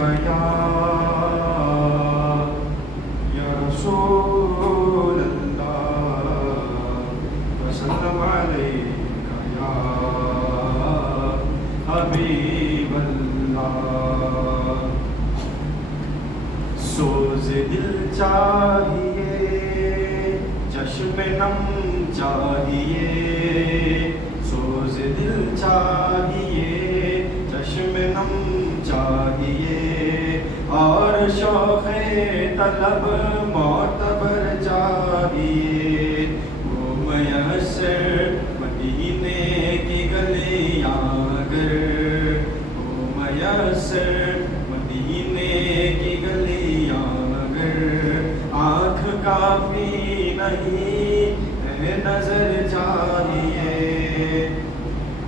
یا رسول اللہ وسلم علیک یا حبیب اللہ. سوز دل چاہیے چشم نم چاہیے، سوز دل چاہیے چشم نم چاہیے، اور شوق طلب معتبر چاہیے. وہ میسر مدینے کی گلیاں گر، وہ میسر مدینے کی گلیاں گر، آنکھ کافی نہیں ہے نظر چاہیے.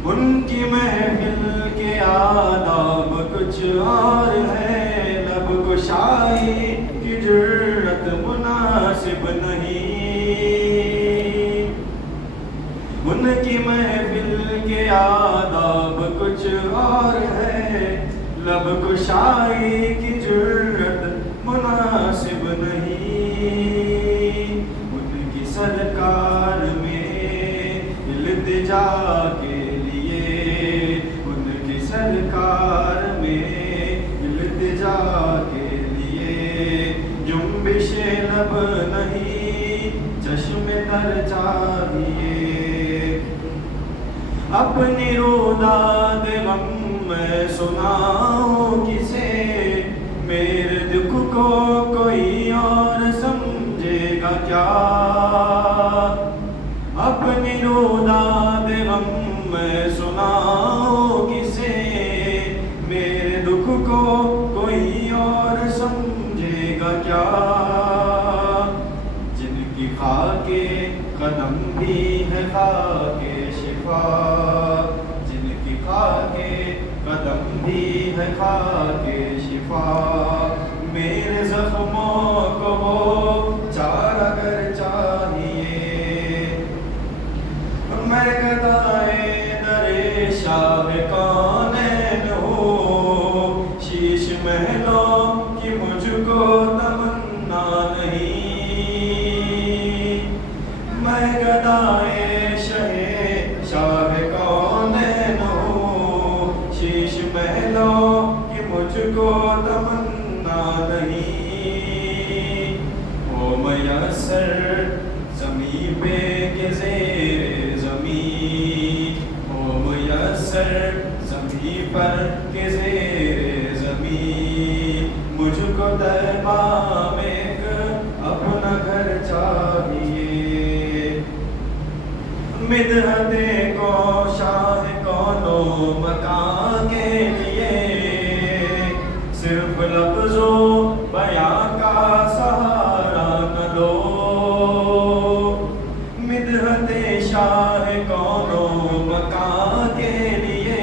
ان کی محفل کے آداب کچھ اور ہے، لب گشائی کی جرت مناسب نہیں. ان کی محفل کے آداب کچھ اور ہے، لب گشائی کی جرت مناسب نہیں. ان کی سرکار میں التجا کے لیے، ان کی سرکار میں التجا کے لیے، جنبش لب نہیں چشم تر چاہیے. اپنی روداد غم میں سناؤں کسے، میرے دکھ کو کوئی اور سمجھے گا کیا. اپنی روداد غم میں سناؤں کسے، میرے دکھ کو کوئی اور سمجھے گا کیا. جن کی خاک قدم بھی ہے خاک شفا، جن کی خاک قدم بھی ہے خاک شفا، میرے زخموں کو وہ چارہ گر چاہیے. میں گدائے در شاہ کونین ہوں، شیش محلوں کی مجھ کو تمنا نہیں. میں گدائے شاہ کونین ہوں، شیش محلوں کی مجھ کو تمنا نہیں. وہ میسر زمین پہ کے زیر زمین، وہ میسر زمین پر کے زیر زمین، مجھ کو طیبہ میں ایک اپنا گھر چاہیے. مدحت کو شاہ کونو مکان کے لیے، صرف لفظوں بیاں کا سہارا نہ لو. مدحت شاہ کونو مکان کے لیے،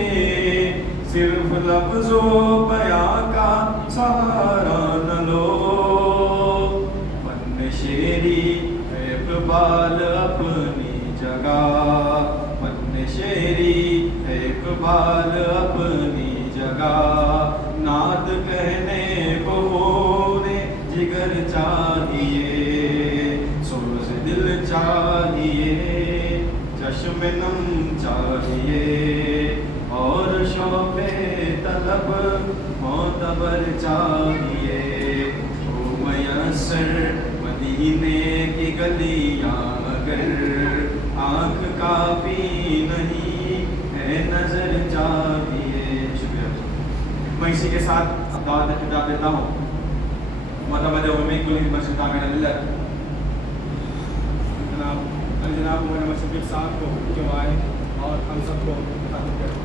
صرف لفظوں بیاں کا سہارا نہ لو. فن شیری ہے اقبال اپنی جگہ، فن شیری ہے اقبال اپنی جگہ، نعت کہنے کو خون جگر چاہیے. سوز دل چاہیے چشم نم چاہیے، اور شوق طلب معتبر چاہیے. وہ میسر مدینے کی گلیاں گر، آنکھ کافی نہیں ہے نظر چاہیے. شکریہ. میں اسی کے ساتھ دعوت خطاب دیتا ہوں. معتمد امید کل مسجد عامر اللہ جناب مولانا شفیق صاحب کو جو آئے اور ہم سب کو مخاطب کریں.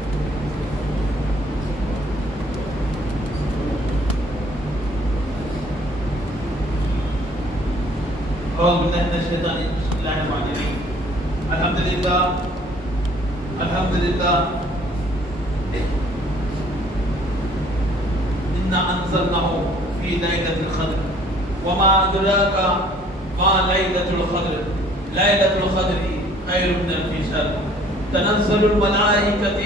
اعوذ باللہ من الشیطان الرجیم. بسم اللہ الرحمن الرحیم. الحمدللہ الحمدللہ انا انزلناه في ليلة القدر وما أدراك ما ليلة القدر ليلة القدر خير من ألف شهر تنزل الملائكة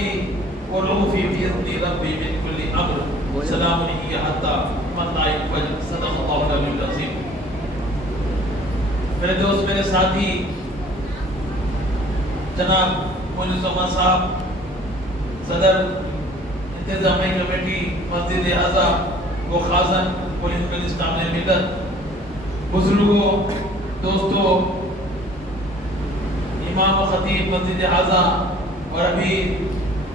والروح بإذن ربي من كل أمر سلام علیہ حتی مطلع الفجر. صدق اللہ العلی العظیم. میرے دوست، میرے ساتھی جناب مولوی زمان صاحب، صدر انتظامی کمیٹی مسجد اعظہ و خازن پولیس اسلام ملت، بزرگوں، دوستوں، امام و خطیب مسجد اعظہ، اور ابھی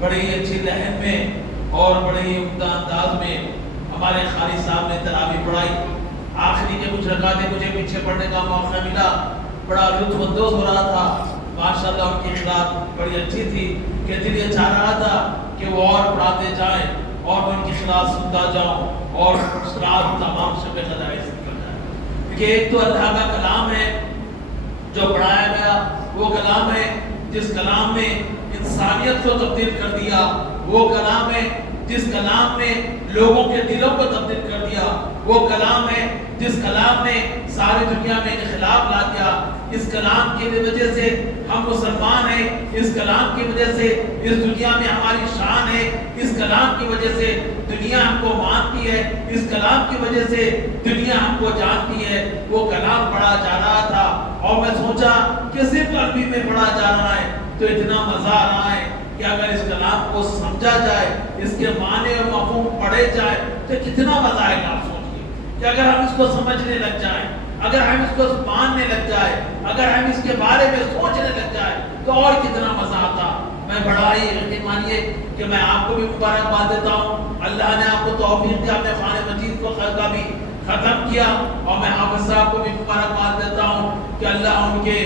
بڑی اچھی لہن میں اور بڑی عمدہ انداز میں ہمارے خالی صاحب نے تراویح پڑھائی. آخری کے کچھ رکعتیں مجھے پیچھے پڑھنے کا موقع ملا، بڑا لطف اندوز ہو رہا تھا. ماشاءاللہ ان کی قرات بڑی اچھی تھی کہ دل یہ چاہ رہا تھا کہ وہ اور پڑھاتے جائیں اور میں ان کی قرات سنتا جاؤں اور قرات تمام شب قدر ایسے کر جائیں. کہ ایک تو اللہ کا کلام ہے جو پڑھایا گیا، وہ کلام ہے جس کلام نے انسانیت کو تبدیل کر دیا، وہ کلام ہے جس کلام نے لوگوں کے دلوں کو تبدیل کر دیا، وہ کلام ہے جس کلام نے ساری دنیا میں انقلاب لا دیا. اس کلام کی وجہ سے ہم مسلمان ہیں، اس کلام کی وجہ سے اس دنیا میں ہماری شان ہے، اس کلام کی وجہ سے دنیا ہم کو مانتی ہے، اس کلام کی وجہ سے دنیا ہم کو جانتی ہے. وہ کلام پڑھا جا رہا تھا اور میں سوچا کہ صرف عربی میں پڑھا جا رہا ہے تو اتنا مزہ آ رہا ہے کہ اگر اس کلام کو سمجھا جائے، اس کے معنی اور مفہوم پڑھے جائے تو کتنا مزہ آئے گا. آپ سوچئے کہ اگر ہم اس کو سمجھنے لگ جائیں، اگر ہم اس کو ماننے لگ جائیں، اگر ہم اس کے بارے میں سوچنے لگ جائیں تو اور کتنا مزہ آتا. میں بڑا ہی یقین مانیے کہ میں آپ کو بھی مبارکباد دیتا ہوں. اللہ نے آپ کو توفیق دیا، اپنے قرآن مجید کو کا بھی ختم کیا، اور میں حافظ صاحب کو بھی مبارکباد دیتا ہوں کہ اللہ ان کے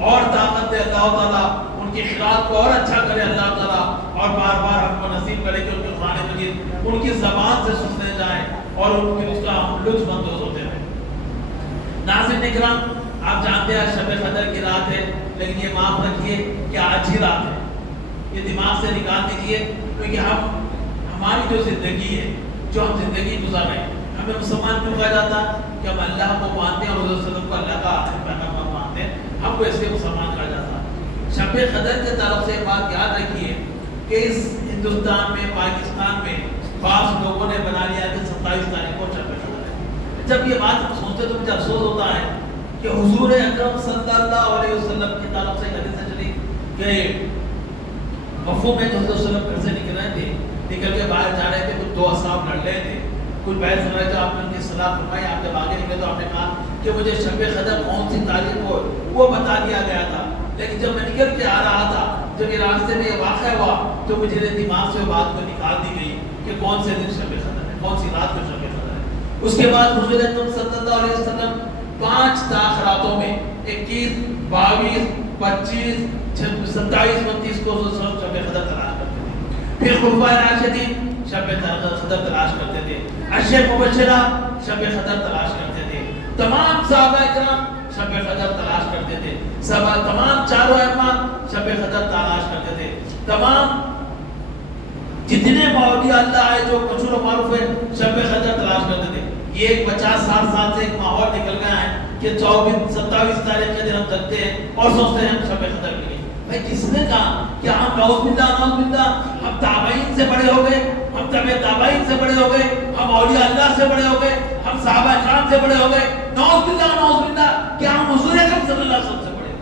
اور طاقت دے، اللہ تعالیٰ ان کی قرات کو اور اچھا کرے اللہ تعالیٰ، اور بار بار ہم کو نصیب کرے کہ ان کے قرآن مجید ان کی زبان سے سننے جائیں اور ان کی اس کا ہم لطف اندوز ہوتے ہیں. ناظرین اکرام، آپ جانتے ہیں شب قدر کی رات ہے، لیکن یہ معاف رکھیے کہ آج ہی رات ہے. یہ دماغ سے نکال دیجئے، کیونکہ ہماری جو زندگی ہے، جو ہم زندگی گزار رہے ہیں، ہمیں مسلمان کیوں کہا جاتا کہ ہم اللہ کو مانتے ہیں اور حضور صلی اللہ علیہ وسلم کو اللہ کا آخری پیغمبر مانتے ہیں، ہم کو اس لیے مسلمان کہا جاتا. شب قدر کے تعلق سے بات یاد رکھیے کہ اس ہندوستان میں، پاکستان میں بعض لوگوں نے بنا لیا کہ 27 تاریخ کو شب قدر ہے. جب یہ بات ہم سوچتے تو مجھے افسوس ہوتا ہے کہ حضور اکرم صلی اللہ علیہ وسلم کی طرف سے حدیث چلی کہ مفہوم ہے کہ حضور صلی اللہ علیہ وسلم گھر سے نکل رہے تھے، نکل کے باہر جا رہے تھے، کچھ دو اصحاب لڑ رہے تھے، کچھ بحث کر رہے تھے. آپ نے ان کی صلاح فرمائی، آپ جب آگے نکلے تو آپ نے کہا کہ مجھے شب قدر کون سی تاریخ کو وہ بتا دیا گیا تھا. لیکن جب میں نکل کے آ رہا تھا، جب یہ راستے میں یہ واقعہ ہوا تو مجھے دماغ سے بات کو نکال دی گئی کہ کون سے دن شب قدر ہے، کون سی رات کو شب قدر ہے. اس کے بعد حضور اکرم صلی اللہ علیہ وسلم 5 تاخراتوں میں 21، 22، 25، 27، 29 کو شب قدر تلاش کرتے تھے. پھر خلفائے راشدین شب قدر تلاش کرتے تھے، 10 مبشرہ شب قدر تلاش کرتے تھے، تمام صحابہ کرام شب قدر تلاش کرتے تھے، تمام چاروں ائمہ شب قدر تلاش کرتے تھے، تمام جتنے اولیاء اللہ ہے جو مشہور و معروف ہے شب قدر تلاش کرتے تھے. یہ 50-60 سال سے ایک ماحول نکل گیا ہے کہ 27 تاریخ کے دن ہم جگتے ہیں اور سوچتے ہیں ہم شب قدر کے لیے. بھائی کس نے کہا کہ ہم نعوذ باللہ ہم تابعین سے بڑے ہو گئے، ہم تبع تابعین سے بڑے ہو گئے، ہم اولیاء اللہ سے بڑے ہو گئے، ہم صحابہ کرام سے بڑے ہو گئے. نعوذ باللہ کیا ہم حضور اکرم صلی اللہ علیہ وسلم سے بڑے؟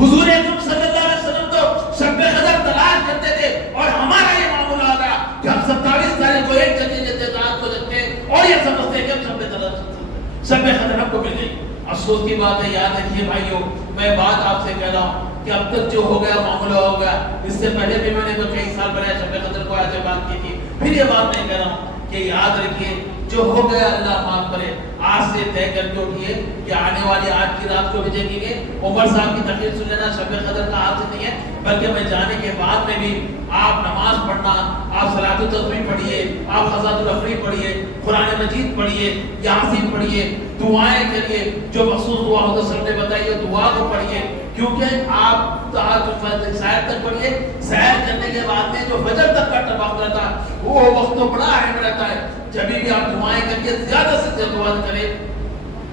حضور اکرم صلی اللہ علیہ وسلم تو شب قدر تلاش کرتے تھے اور ہمارا یہ معمول آ گیا کہ ہم 27 تاریخ کو ایک جگہ جگتے رات کو جگتے اور یہ سمجھتے ہیں کہ ہم شب قدر ہم کو مل گئی. افسوس کی بات ہے، یاد رکھیے بھائیو، میں بات آپ سے کہہ رہا ہوں کہ اب تک جو ہو گیا معاملہ ہو گیا. اس سے پہلے بھی میں نے کئی سال پہلے شب قدر کو ایسے بات کی تھی، پھر یہ بات نہیں کہہ رہا ہوں کہ یاد رکھیے جو ہو گیا اللہ معاف کرے. آج سے طے کر کے اٹھیے کہ آنے والی آج کی رات کو بھی جگیں گے. عمر صاحب کی تقریر سن لینا شب قدر کا حاصل نہیں ہے، بلکہ میں جانے کے بعد میں بھی آپ نماز پڑھنا، آپ صلاۃ التسبیح پڑھیے، آپ خزائن الافریح پڑھیے، قرآن مجید پڑھیے، یاسین پڑھیے، دعائیں کریے، جو مخصوص دعا حضرت صلی اللہ علیہ وسلم نے بتائی ہے دعا کو پڑھیے. کیونکہ آپ سحر تک پڑھیے، سحر کرنے کے بعد میں جو فجر تک کا وقت رہتا ہے وہ وقت تو بڑا اہم رہتا ہے. جب بھی آپ دعائیں کریے زیادہ سے زیادہ دعا کریں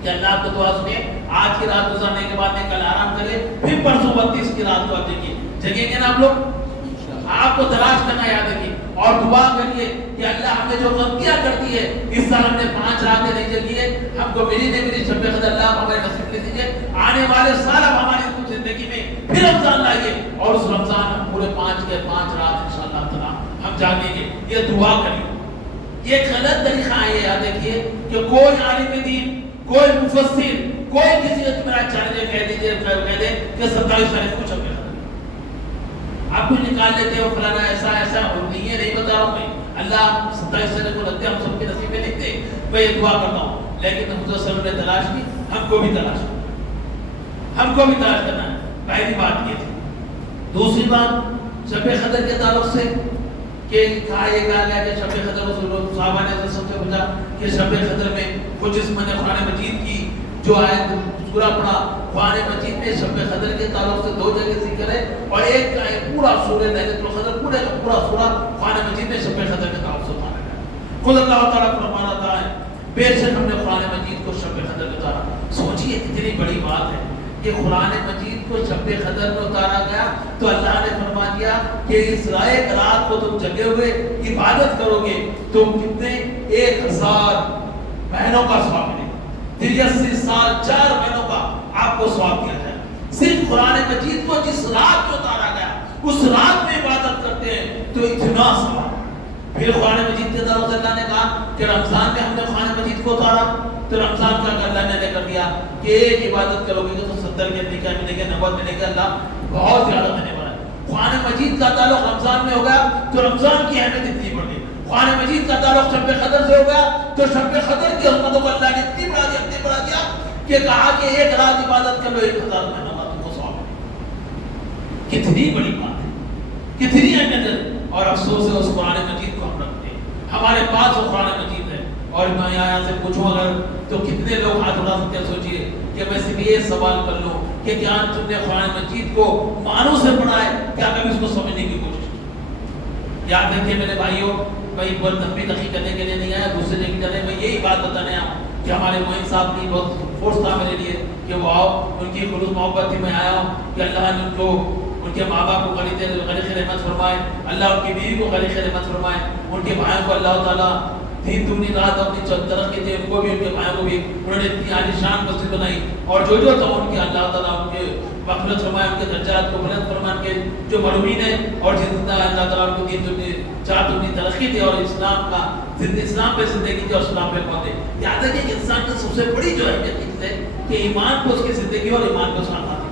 کہ اللہ آپ کو دعا سنے. آج کی رات گزارنے کے بعد میں کل آرام کرے، پھر پرسوں 32 کی رات کو آپ جگیں گے نا آپ لوگ. آپ کو تلاش کرنا یاد رکھیے. اور دعا کریے کہ اللہ ہمیں جو غلطیاں کرتی ہے، اس سال ہم نے 5 راتیں نہیں جگی ہے، ہم کو ملی نہیں ملی شب قدر، اللہ ہمیں نصیب کر دیجیے، آنے والے سال اب ہماری زندگی میں پھر رمضان لائیے اور اس رمضان ہم پورے 5 رات انشاءاللہ تعالی ہم جاگیں گے. یہ دعا کریے. یہ غلط طریقہ ہے. یاد رکھیے کہ کوئی عالم دین، کوئی مفسر، کوئی کسی کو میرا چیلنج کہہ دے کہ 27 تاریخ کو شب قدر آپ کو نکال لیتے ہو فلانا ایسا ایسا نہیں ہے، نہیں بتا رہا ہوں میں. اللہ 27 تاریخ کو لگتے ہم سب کے نصیب میں لکھتے. میں یہ دعا کرتا ہوں، لیکن حضور صلی اللہ علیہ وسلم نے تلاش کی، ہم کو بھی تلاش کرنا ہے، ہم کو بھی تلاش کرنا ہے. پہلی بات یہ تھی. دوسری بات شب قدر کے تعلق سے کہ کہا گیا کہ شب قدر صحابہ نے سب سے پوچھا کہ شب قدر میں کچھ جس میں نے قرآن مجید کی جو آیت سورہ پڑھا، قرآن مجید میں شب قدر کے تعلق سے 2 جگہ ذکر ہے اور ایک پورا سورہ لیلۃ القدر پورا کا پورا سورہ قرآن مجید میں شب قدر کے تعلق سے اتارا گیا. خود اللہ تعالیٰ فرماتا ہے بے شک ہم نے قرآن مجید کو شب قدر میں اتارا. سوچیے کتنی بڑی بات ہے کہ قرآن مجید کو شب قدر میں اتارا گیا تو اللہ نے فرما دیا کہ اس ایک رات کو تم جگے ہوئے عبادت کرو گے تم کتنے 1000 مہینوں کا ثواب ملے گا. 83 سال 4 مہینوں کا آپ کو ثواب دیا جائے. صرف قرآن مجید کو جس رات میں اتارا گیا اس رات میں عبادت کرتے ہیں تو اتنا ثواب. پھر قرآن مجید کے طرف سے اللہ نے کہا کہ رمضان میں ہم نے قرآن مجید کو اتارا تو رمضان کا اللہ نے کر دیا کہ ایک عبادت کرو گے تو 70 کے نکاح ملے گا، 90 ملے گا. اللہ بہت زیادہ دینے والا ہے. قرآن مجید کا تعلق رمضان میں ہو گیا تو رمضان کی اہمیت اتنی بڑھ گئی. قرآن مجید کا تعلق شب قدر سے ہو گیا تو شب قدر کی حرمتوں کو اللہ نے اتنی بڑھا دیا کہ کہا کہ ایک رات عبادت کر لو 1000 مہینوں کا تم کو ثواب ملے. کتنی بڑی بات ہے، کتنی اہمیت ہے. اور افسوس ہے اس قرآن مجید کو ہم رکھتے ہیں، ہمارے پاس وہ قرآن مجید ہے اور میں یہاں سے پوچھوں اگر تو کتنے لوگ ہاتھ اٹھا سکتے ہیں. سوچئے کہ میں صرف یہ سوال کر لوں کہ کیا تم نے قرآن مجید کو معنوں سے پڑھا ہے، کیا کبھی اس کو سمجھنے کی کوشش کی؟ یاد رکھیے میرے بھائیوں، میں بہت لمبی تحقیق کرنے کے لیے نہیں آیا، دوسرے کے لیے میں یہی بات بتانے آیا کہ ہمارے معین صاحب کی بہت فورس تھا میرے لیے کہ وہ آؤ، ان کی خلوص محبت تھی، میں آیا ہوں کہ اللہ نے ان کو ان کے ماں باپ کو غریق رحمت فرمائے، اللہ ان کی بیوی کو غریق رحمت فرمائے، ان کے بھائیوں کو اللہ تعالیٰ دین دنیا رات اپنی ترقی تھی، ان کو بھی ان کے بھائیوں کو بھی انہوں نے اتنی عالیشان مسجد بنائی اور جو تھا ان کے اللہ تعالیٰ ان کے مغفرت فرمائے، ان کے درجات کو بلند فرمائے، ان کے جو مرحومین ہیں اور جن اللہ تعالیٰ ان کو دین دنیا چار دنیا ترقی تھی اور اسلام کا اسلام پہ زندگی تھی اور اسلام پہ پہنچے. یاد ہے کہ انسان کی سب سے بڑی جو اہمیت ہے کہ ایمان کو اس کی زندگی اور ایمان کو ساتھ آتی.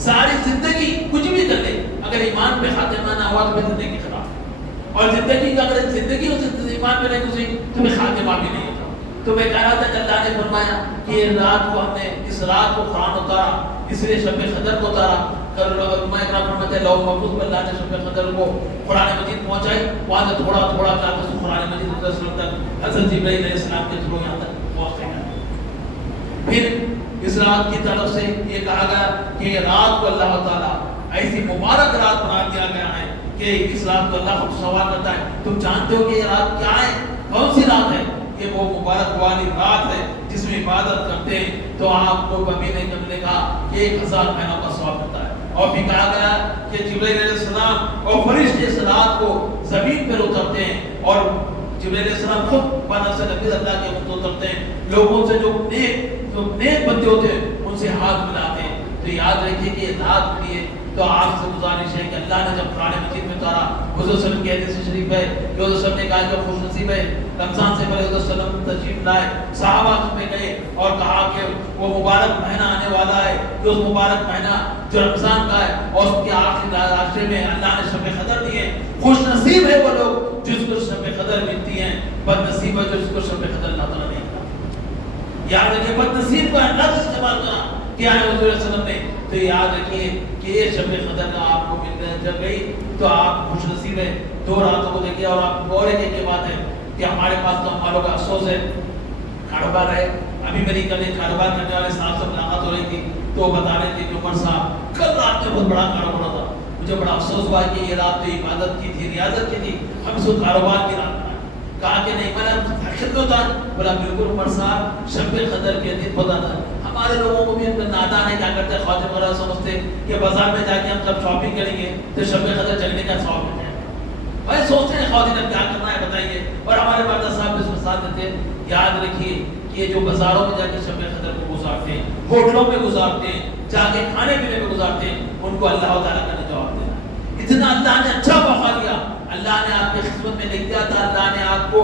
ساری زندگی کچھ بھی کر لے اگر ایمان پہ خاتمہ نہ ہوا تو پھر زندگی خراب، اور زندگی کا اگر زندگی ایمان پہ نہیں گزری تو پھر خاتمہ بھی نہیں ہوتا. تو میں کہہ رہا تھا کہ اللہ نے فرمایا کہ یہ رات کو ہم نے اس رات کو قرآن اتارا، اس لیے شب قدر کو اتارا. میں فرماتے ہیں لوح محفوظ پر اللہ نے شب قدر کو قرآن مجید پہنچائی، وہاں سے تھوڑا تھوڑا کر کے قرآن مجید تک حضرت جبرائیل علیہ السلام کے تھرو یہاں تک پہنچتے ہیں. پھر اس رات کی طرف سے یہ کہا گیا کہ یہ رات کو اللہ تعالیٰ ایسی مبارک رات بنا دیا گیا ہے کہ اس رات کو اللہ خود سوال کرتا ہے تم جانتے ہو کہ یہ رات کیا ہے، کون سی رات ہے؟ یہ وہ مبارک والی رات ہے جس میں عبادت کرتے ہیں تو آپ کو کبھی نہیں کرنے کا کہ 1000 مہینوں کا ثواب ہوتا ہے. اور بھی کہا گیا کہ جبرائیل علیہ السلام اور فرشتے اس رات کو زمین پر اترتے ہیں اور جبرائیل علیہ السلام خود پناہ سے نبی اللہ کے خود اترتے ہیں، لوگوں سے جو نیک بندے ہوتے ہیں ان سے ہاتھ ملاتے ہیں. تو یاد رکھیے کہ یہ رات کے لیے تو آپ سے گزارش ہے کہ اللہ نے جب قرآن مجید میں اتارا، حضور صلی اللہ علیہ وسلم کی حدیث شریف ہے کہ حضور صلی اللہ علیہ وسلم نے کہا کہ خوش نصیب ہے رمضان سے پہلے حضور صلی اللہ علیہ وسلم تشریف لائے، صحابہ میں گئے اور کہا کہ وہ مبارک مہینہ آنے والا ہے کہ اس مبارک مہینہ جو رمضان کا ہے اور اس کے آخری راشتے میں اللہ نے شب قدر دی ہے. خوش نصیب ہے وہ لوگ جس کو شب قدر ملتی ہیں، بد نصیب ہے جو جس کو شب قدر اللہ تعالیٰ نہیں کرتا. یاد رکھیے بد نصیب کا لفظ استعمال کرنا کیا ہے حضور صلی اللہ علیہ وسلم نے. تو یاد رکھیے کہ یہ شب قدر کا آپ کو مل جب گئی تو آپ خوش نصیب ہے. 2 راتوں کو دیکھیے اور آپ اور ایک بات ہے کہ ہمارے پاس تو ہماروں کا افسوس ہے کاروبار ہے. ابھی میری کل ایک کاروبار کرنے والے صاحب سے ملاقات ہو رہی تھی تو وہ بتا رہے تھے کہ عمر صاحب کل رات میں بہت بڑا کاروبار تھا. مجھے بڑا افسوس ہوا کہ یہ رات تو عبادت کی تھی، ریاضت کی تھی، ہم اس کو کاروبار کی رات بنائے. کہا کہ نہیں میں نے حقیقت ہوتا. بولا بالکل عمر صاحب شب قدر کے دن پتا تھا. ہمارے لوگوں کو بھی نادان ہے کیا کرتے ہیں خواجہ وغیرہ سمجھتے کہ بازار میں جا کے ہم جب شاپنگ کریں گے تو شب قدر چلنے کا ثواب مل جائے گا. بھائی سوچتے ہیں خواتین اب کیا کرنا ہے بتائیے. اور ہمارے والدہ صاحب اس میں ساتھ دیتے. یاد رکھیے کہ جو بازاروں میں جا کے شب قدر کو گزارتے ہیں, ہوٹلوں میں گزارتے ہیں, جا کے کھانے پینے میں گزارتے ہیں, ان کو اللہ تعالیٰ کا جواب دینا. اتنا اللہ نے اچھا موقع دیا, اللہ نے آپ کی خدمت میں لکھ دیا تھا, اللہ نے آپ کو,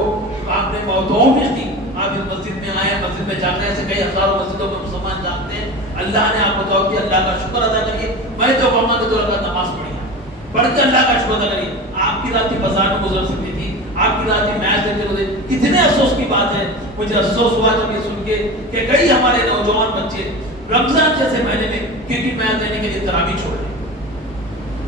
آپ نے توفیق دی, آپ اس مسجد میں آئے, مسجد میں جاتے ہیں, ایسے کئی ہزاروں مسجدوں میں مسلمان جانتے ہیں. اللہ نے آپ کو توفیق دی, اللہ کا شکر ادا کریے. میں تو کہوں گا کہ 2 رکعت نماز پڑھ کے اللہ کا شکر ادا کریے. آپ کی رات بازار میں گزر سکتی تھی, آپ کی رات میچ دیکھتے ہوتے. کتنے افسوس کی بات ہے, مجھے افسوس ہوا جب یہ سن کے کہ کئی ہمارے نوجوان بچے رمضان جیسے مہینے میں کرکٹ میچ دینے کے لیے تراویح چھوڑ رہے ہیں.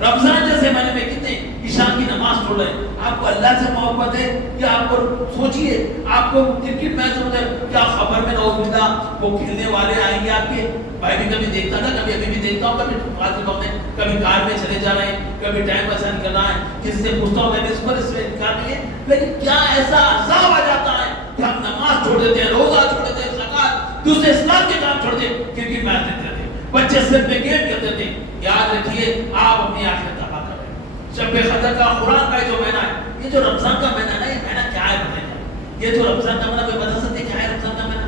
رمضان جیسے مہینے میں کتنے عشاء کی نماز چھوڑ رہے ہیں. آپ کو اللہ سے محبت ہے کہ آپ کو سوچئے, آپ کو کرکٹ میچ ہوتا ہے, کیا خبر میں نعوذ باللہ وہ کھیلنے والے آئیں گے آپ کے. بھائی بھی کبھی دیکھتا تھا, کبھی ابھی بھی دیکھتا ہوں, کبھی فاضل وقت میں, کبھی کار میں چلے جا رہے ہیں, کبھی ٹائم ایسا نکل رہا ہے, کسی سے پوچھتا ہوں میں نے اس پر انکار نہیں ہے, لیکن کیا ایسا عذاب آ جاتا ہے کہ ہم نماز چھوڑ دیتے ہیں, روزہ چھوڑ دیتے ہیں, زکات, دوسرے اسلام کے کام چھوڑ دیتے ہیں, کرکٹ میچ دیکھتے تھے, بچے صرف میں گیم کھیلتے تھے. یاد رکھیے آپ اپنی آخرت تباہ کر رہے ہیں. شب قدر کا قرآن کا جو مہینہ ہے, یہ جو رمضان کا مہینہ ہے, یہ مہینہ کیا ہے بتائیے. یہ جو رمضان کا مہینہ, کوئی بتا سکتے کیا ہے رمضان کا مہینہ؟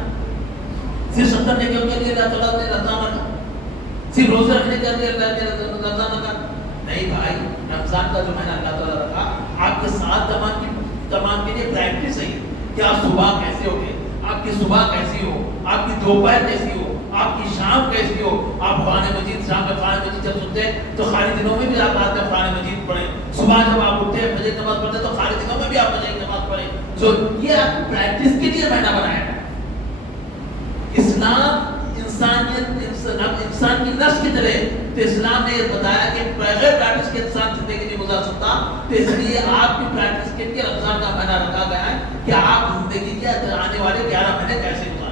صرف 70 نیکیوں کے لیے اللہ تعالیٰ نے رمضان رکھا, صرف روزہ رکھنے کے لیے اللہ نے رمضان رکھا؟ نہیں بھائی, رمضان کا جو مہینہ اللہ تعالیٰ رکھا, آپ کے ساتھ تمام کے لیے پریکٹس ہے کہ آپ صبح کیسے اٹھے, آپ کی صبح کیسی ہو, آپ کی دوپہر کیسی ہو, آپ کی شام کیسی ہو. آپ قرآن مجید, شام میں قرآن مجید جب سنتے ہیں تو خالی دنوں میں بھی آپ رات میں قرآن مجید پڑھیں. صبح جب آپ اٹھتے ہیں فجر کی نماز پڑھتے ہیں تو خالی دنوں میں بھی آپ فجر کی نماز پڑھیں. سو یہ آپ پریکٹس کے لیے مہینہ بنایا ہے. اسلام انسانیت, انسان کی نفس کی طرح, تو اسلام نے یہ بتایا کہ بغیر پریکٹس کے انسان زندگی نہیں گزار سکتا. تو اس لیے آپ کی پریکٹس کے لیے رمضان کا مہینہ رکھا گیا ہے کہ آپ زندگی کے آنے والے 11 مہینے کیسے گزاریں.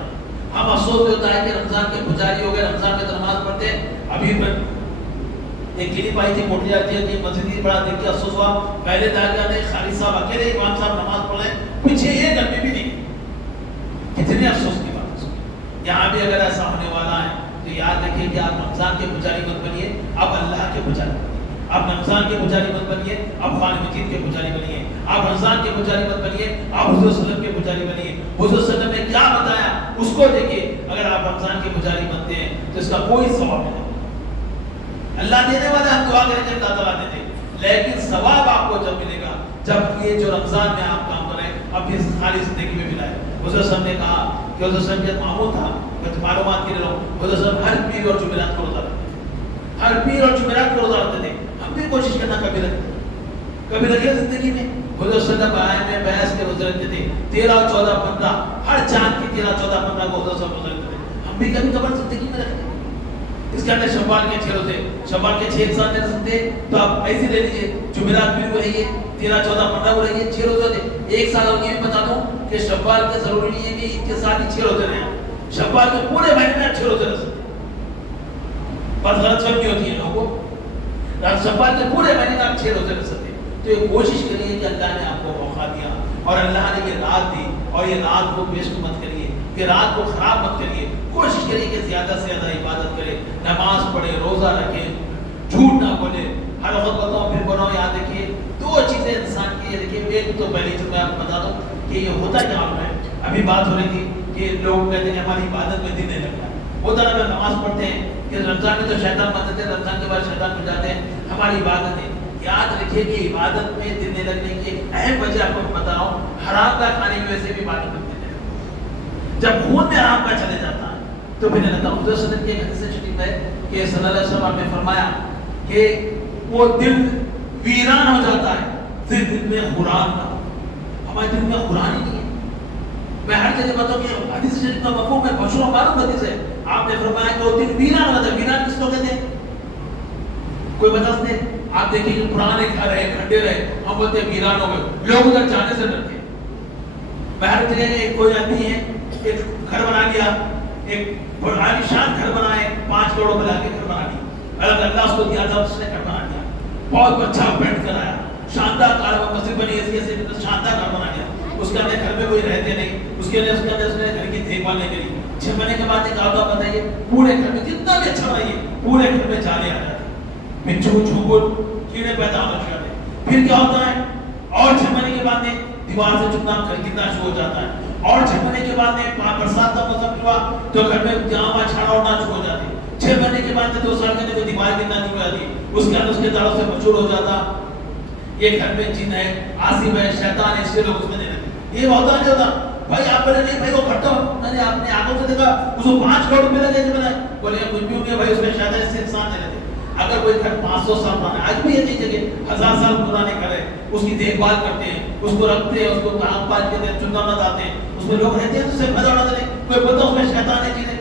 ہم افسوس ہوتا ہے کہ رمضان کے پجاری ہو گئے, رمضان میں تو نماز پڑھتے ہیں. ابھی ایک کلپ آئی تھی موٹی جاتی ہے کہ مسجد کی بڑا دیکھ کے افسوس ہوا, پہلے تاکہ آتے خالد صاحب اکیلے امام صاحب نماز پڑھ رہے ہیں, پیچھے ایک گھنٹے بھی نہیں. کتنے افسوس کی بات ہے. یہاں بھی اگر ایسا ہونے والا ہے تو یاد رکھیے کہ آپ رمضان کے پجاری مت بنیے, آپ اللہ کے پجاری بنیے. آپ رمضان کے پجاری مت بنیے, آپ قرآن مجید کے پجاری بنیے. آپ رمضان کے پجاری مت بنیے, آپ حضور صلی اللہ علیہ وسلم کے پجاری بنیے. حضور صلی اللہ علیہ وسلم نے کیا بتایا اس کو دیکھیے. اگر آپ رمضان کے پجاری بنتے ہیں تو اس کا کوئی ثواب نہیں. اللہ دینے والا, ہم دعا کریں گے اللہ تعالیٰ دے دے, لیکن ثواب آپ کو جب ملے گا جب یہ جو رمضان میں آپ کام کریں اپنی خالی زندگی میں ملائے. حضور صلی اللہ علیہ وسلم نے کہا کہ حضور صلی اللہ علیہ وسلم کا معمول تھا, معلومات کے لیے حضور صلی اللہ علیہ وسلم ہر پیر اور جمعرات کو روزہ رکھتے تھے, ہر پیر اور جمعرات کو روزہ رکھتے تھے. ہم بھی کوشش کرنا کبھی رکھے زندگی میں. حضور صلی اللہ علیہ وسلم میں بحث کے روزے رکھتے تھے 13, 14, 15, ہر چاند کی 13, 14, 15 کو حضور صلی اللہ علیہ وسلم روزے رکھتے تھے. ہم بھی کبھی کبھار زندگی میں رکھتے ہیں. اس کے اندر شوال کے 6 روزے, شوال کے 6 ایک ساتھ نہیں رکھ سکتے تو آپ ایسے لے لیجیے, جمعرات بھی کو رہیے, 13, 14, 15 کو رہیے, 6 روزے ہوتے. ایک سال اور یہ بھی بتا دوں کہ شوال کے ضروری نہیں ہے کہ عید کے ساتھ ہی 6 روزے رہیں. شوال کے پورے مہینے میں 6 روزے رکھ سکتے. بس غلط فہمی ہوتی ہے لوگوں کو. شوال کے پورے مہینے میں آپ 6 روزے رکھ سکتے. تو یہ کوشش کریے کہ اللہ نے آپ کو موقع دیا اور اللہ نے یہ رات دی, اور یہ رات کو ویسٹ مت کریے, یہ رات کو خراب مت کریے. کوشش کریے کہ زیادہ سے زیادہ عبادت کرے, نماز پڑھے, روزہ رکھے, جھوٹ نہ بولے. ہر وقت بتاؤں پھر بناؤ. یاد رکھیے 2 چیزیں انسان کی, دیکھیے ایک تو پہلی چیز میں آپ کو بتا دوں کہ یہ ہوتا کیا ہے. ابھی بات ہو رہی تھی کہ لوگ کہتے ہیں ہماری عبادت میں دل نہیں لگتا. وہ طرح میں نماز پڑھتے ہیں کہ رمضان میں تو شیطان بنتے ہیں, رمضان کے بعد شیطان بن جاتے ہیں. ہماری عبادت ہے. یاد رکھیے کہ عبادت میں دل نہیں لگنے کی ایک اہم وجہ آپ کو بتا رہا ہوں, حرام کا کھانے کی وجہ سے بھی عبادت میں دل نہیں لگتا. جب خون میں حرام کا چلے جاتا ہے تو بھی نہیں لگتا. حضور صلی اللہ علیہ وسلم کی حدیث شریف ہے کہ صلی اللہ علیہ وسلم نے فرمایا کہ وہ دل ویران ہو جاتا ہے, دل میں قرآن نہ ہو. ہمارے دل میں قرآن ہی نہیں ہے. میں ہر جگہ بتاؤں کہ حدیث شریف کا مفہوم ہے, مشہور معلوم حدیث ہے. آپ نے فرمایا کہ وہ دل ویران ہو جاتا ہے. ویران کس کو کہتے ہیں, کوئی بتا سکتے ہیں؟ آپ دیکھیں کہ پرانے گھر ہے, کھڈے رہے, ہم بولتے ہیں ویران ہو گئے, لوگ ادھر جانے سے ڈرتے ہیں. باہر جگہ کوئی آدمی ہے, ایک گھر بنا لیا, ایک عالی شان گھر بنائے, 5 کروڑ میں لا کے گھر بنا لیا, اللہ اس کو دیا تھا, اس نے گھر بنا لیا, بہت اچھا پینٹ کرایا, شاندار کار مسجد بنی, ایسے شاندار گھر بنا لیا. اس کے اندر گھر میں کوئی رہتے نہیں, اس کے اندر اس نے گھر کی دیکھ بھال نہیں کری. 6 مہینے کے بعد ایک آپ بتائیے, پورے گھر میں جتنا بھی اچھا بنائیے, پورے گھر میں جالے آ جاتے, بچھو چھوٹ کیڑے پیدا ہو جاتے. پھر کیا ہوتا ہے, اور 6 مہینے دیوار سے چکنا گرنا شروع ہو جاتا ہے. اور جھٹنے کے بعد میں برسات کا موسم ہوا تو گھر میں جہاں چھاڑا اڑنا شروع ہو جاتی. 6 مہینے کے بعد 2 سال کے بعد دیوار گرنا شروع ہو جاتی. اس کے بعد اس کے داروں سے مشہور ہو جاتا یہ گھر میں جن ہے, آصف ہے, شیطان ہے, اس لیے لوگ اس میں نہیں رہتے. یہ ہوتا نہیں ہوتا بھائی. آپ بولے نہیں بھائی وہ کھٹا میں نے اپنے آنکھوں سے دیکھا اس کو 5 کروڑ روپے لگے جو بنائے. بولے کچھ بھی ہو گیا بھائی, اس میں شیطان اس سے انسان نہیں رہتے. اگر کوئی گھر 500 سال پرانا آج بھی یہ جگہ 1000 سال پرانے گھر ہے, اس کی دیکھ بھال کرتے ہیں, اس کو رکھتے ہیں, اس کو آنکھ پاچ کے چندہ لگاتے ہیں, اس میں لوگ رہتے ہیں تو اسے مزہ اڑاتے ہیں. کوئی بتا اس میں شیطان ہے چیزیں